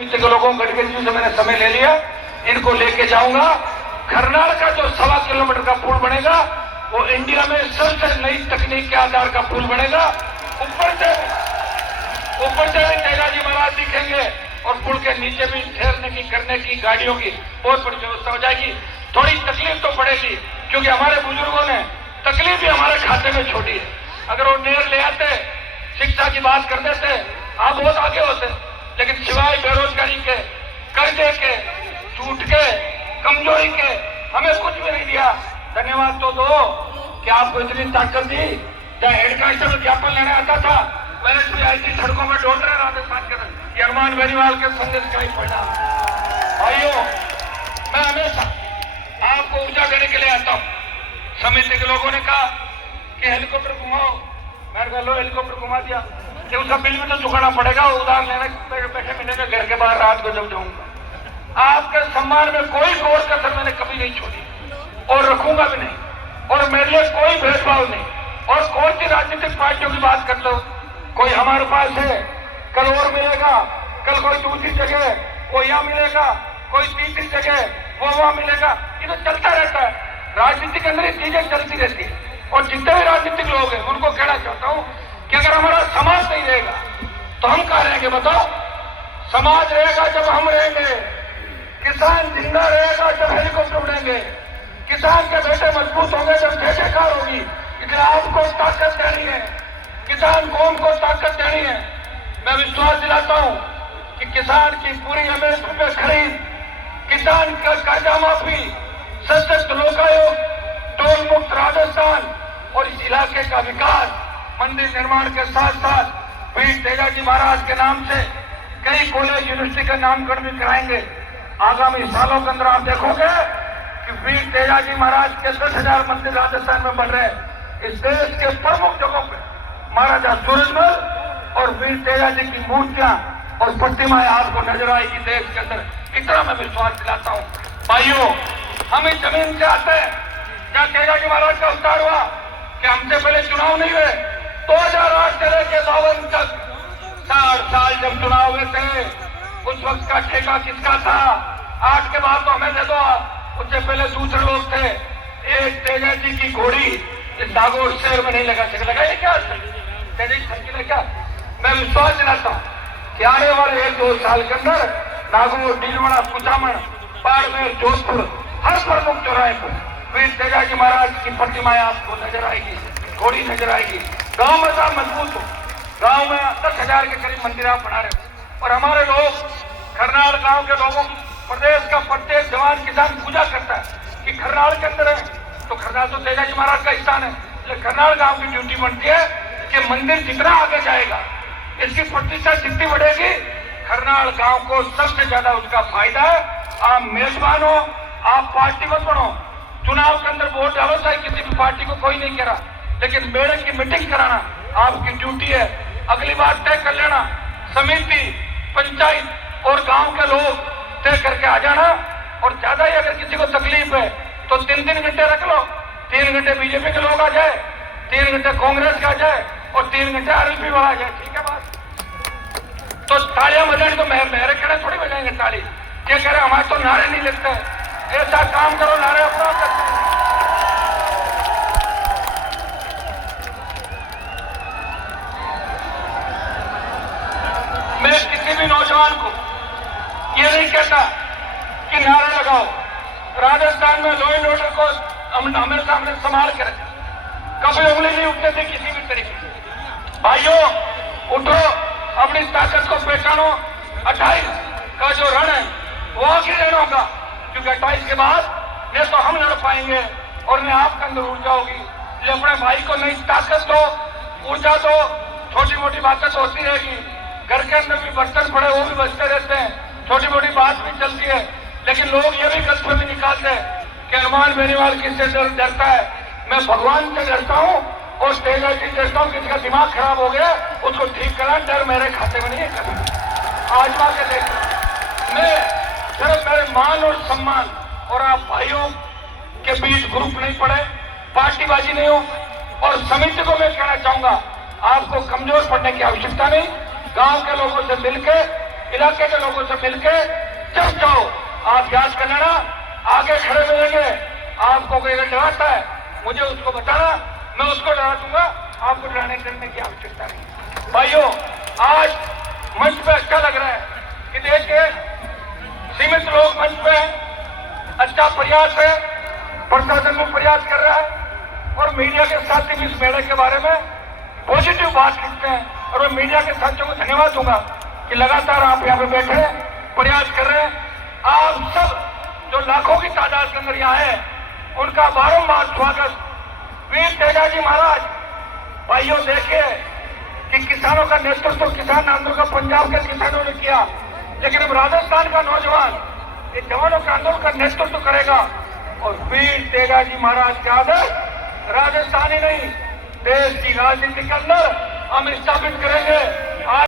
के लोगों गडकरी जी से मैंने समय ले लिया, इनको लेके जाऊंगा। खरनाल का जो 1.25 किलोमीटर का पुल बनेगा वो इंडिया में सबसे नई तकनीक के आधार का पुल बनेगा। ऊपर से तेजा जी महाराज दिखेंगे और पुल के नीचे भी ठहरने की करने की गाड़ियों की बहुत बड़ी व्यवस्था हो जाएगी। थोड़ी तकलीफ तो पड़ेगी क्योंकि हमारे बुजुर्गों ने तकलीफ भी हमारे खाते में छोड़ी है। अगर वो नेर ले आते, शिक्षा की बात कर देते, आप बहुत आगे होते, लेकिन सिवाय बेरोजगारी के, कर्जे के, झूठ के, कमजोरी के हमें कुछ भी नहीं दिया। धन्यवाद तो दो कि आपको इतनी ताकत दी। जब हेड कांस्टेबल ज्ञापन लेने आता था, मैंने सीआईटी सड़कों में ढूंढ रहे राजस्थान के अंदर, ये हनुमान बेनीवाल के संदेश का ही परिणाम। भाइयों, मैं हमेशा आपको ऊर्जा देने के लिए आता हूँ। समिति के लोगों ने कहा कि हेलीकॉप्टर घुमाओ, मैंने कहा लो हेलीकॉप्टर घुमा दिया कि उसका बिल भी तो चुकाना पड़ेगा। उधार लेने बैठे महीने में घर के बाहर रात को जब जाऊंगा। आपके सम्मान में कोई गौर कसर मैंने कभी नहीं छोड़ी और रखूंगा भी नहीं, और मेरे लिए कोई भेदभाव नहीं। और कौन सी राजनीतिक पार्टियों की बात करते हो, कोई हमारे पास है, कल और मिलेगा, कल कोई दूसरी जगह वो यहाँ मिलेगा, कोई तीसरी जगह वो वहां मिलेगा। ये तो चलता रहता है, राजनीति के अंदर ये चीजें चलती रहती है। और जितने भी राजनीतिक लोग हैं उनको कहना चाहता हूं कि अगर हमारा समाज नहीं रहेगा तो हम कहाँ रहेंगे बताओ? समाज रहेगा जब हम रहेंगे, किसान जिंदा रहेगा जब हेलीकॉप्टर उड़ेंगे, किसान के बेटे मजबूत होंगे जब जयकार होगी। इसलिए आपको ताकत देनी है, किसान कौम को ताकत देनी है। मैं विश्वास दिलाता हूं कि किसान की पूरी एमएसपी पे खरीद, किसान का कर्जा माफी, सशक्त लोकायोग, टोल मुक्त राजस्थान और इस इलाके का विकास, मंदिर निर्माण के साथ साथ वीर तेजा जी महाराज के नाम से कई कॉलेज यूनिवर्सिटी का नामकरण भी कराएंगे। आगामी सालों के अंदर आप देखोगे कि वीर तेजा जी महाराज के 10,000 मंदिर राजस्थान में बन रहे हैं। इस देश के प्रमुख जगहों पे महाराजा सूरजमल और वीर तेजा जी की मूर्तियां और प्रतिमाएं आपको नजर आएगी देश के अंदर। इतना मैं विश्वास दिलाता हूँ। भाइयों, हम इस जमीन से आते हैं जहाँ तेजा जी महाराज का अवतार हुआ कि हमसे पहले चुनाव नहीं हुए। 2008 से लेकर 52 तक 4 साल जब चुनाव हुए थे, उस वक्त का ठेका किसका था? 8 के बाद तो हमें दे दो, उससे पहले दूसरे लोग थे। एक तेजा जी की घोड़ी इस नागौर शहर में नहीं लगा सके, लगाइए क्या तेजा जी क्या? मैं विश्वास दिलाता हूँ कि आने वाले 1-2 साल के अंदर नागौर, डीलवाड़ा, कुचामन, बाड़मेर, जोधपुर, हर प्रमुख चौराहे पर वीर तेजा जी महाराज की प्रतिमाएं आपको नजर आएगी, घोड़ी नजर आएगी। गांव में साहब मजबूत हो, गांव में 10,000 के करीब मंदिर आप बना रहे हो। और हमारे लोग, खरनाल गांव के लोगों, प्रदेश का प्रत्येक जवान किसान पूजा करता है कि खरनाल के अंदर है तो खरनाल तो तेजा जी महाराज का स्थान है। इसलिए खरनाल गांव की ड्यूटी बनती है कि मंदिर जितना आगे जाएगा, इसकी प्रतिष्ठा जितनी बढ़ेगी, खरनाल गांव को सबसे ज्यादा उसका फायदा है। आप मेजबान हो, आप पार्टी मत बनो। चुनाव के अंदर वोट डालो, चाहे किसी भी पार्टी को कोई नहीं कह रहा, लेकिन मेड़े की मीटिंग कराना आपकी ड्यूटी है। अगली बार तय कर लेना, समिति, पंचायत और गांव के लोग तय करके आ जाना। और ज्यादा ही अगर किसी को तकलीफ है तो 3-3 घंटे रख लो, 3 घंटे बीजेपी के लोग आ जाए, 3 घंटे कांग्रेस का आ जाए और 3 घंटे आरएलपी वाला आ जाए। ठीक है बात? तो तालियां बजाएंगे तो मेरे खड़े थोड़ी बजाएंगे ताली। क्या कह रहे हमारे तो नारे नहीं लगते। ऐसा काम करो, नारे अपना करते हैं। मैं किसी भी नौजवान को ये नहीं कहता कि नारे लगाओ। राजस्थान में लॉ एंड ऑर्डर को हमेशा हमने संभाल कर रखा, कभी उंगली नहीं उठने दी किसी भी तरीके से। भाइयों, उठो, अपनी ताकत को पहचानो। 28 का जो रण है वो आखिरी रण होगा, क्योंकि 28 के बाद न तो हम लड़ पाएंगे और न आपके अंदर ऊर्जा होगी। ये अपने भाई को नई ताकत दो, ऊर्जा दो। छोटी मोटी बातें तो होती रहेगी, घर के अंदर भी बर्तन पड़े वो भी बचते रहते हैं, छोटी मोटी बात भी चलती है, लेकिन लोग ये भी गलतफहमी निकालते हैं कि हनुमान बेनीवाल किससे डरता है। मैं भगवान से डरता हूँ और तेजा जी डरता हूँ। किसी का दिमाग खराब हो गया उसको ठीक करा, डर मेरे खाते में नहीं है। कभी आजमा के देख। मैं सिर्फ मेरे मान और सम्मान और आप भाइयों के बीच ग्रुप नहीं पड़े, पार्टीबाजी नहीं हो। और समिति को मैं कहना चाहूंगा, आपको कमजोर पड़ने की आवश्यकता नहीं। गांव के लोगों से मिलकर इलाके के लोगों से मिलके जब जाओ आप याद कर लेना, आगे खड़े मिलेंगे, आपको कोई अगर डराता है मुझे उसको बताना, मैं उसको डरा दूंगा, आपको डराने करने की आवश्यकता नहीं। भाइयों, आज मंच पे अच्छा लग रहा है कि देश के सीमित लोग मंच पे हैं, अच्छा प्रयास है, प्रशासन भी प्रयास कर रहा है और मीडिया के साथी भी इस मेले के बारे में पॉजिटिव बात लिखते हैं और मैं मीडिया के साथियों को धन्यवाद दूंगा कि लगातार आप यहाँ पे बैठे प्रयास कर रहे हैं। आप सब जो लाखों की तादाद के अंदर यहाँ है उनका बारंबार स्वागत। वीर तेजाजी महाराज, भाइयों देखिए कि किसानों का नेतृत्व किसान आंदोलन का पंजाब के किसानों ने किया, लेकिन अब राजस्थान का नौजवान इन जवानों के आंदोलन का नेतृत्व करेगा और वीर तेजाजी महाराज के आदर्श राजस्थानी नहीं देश की राजनीति के अंदर हम स्थापित करेंगे।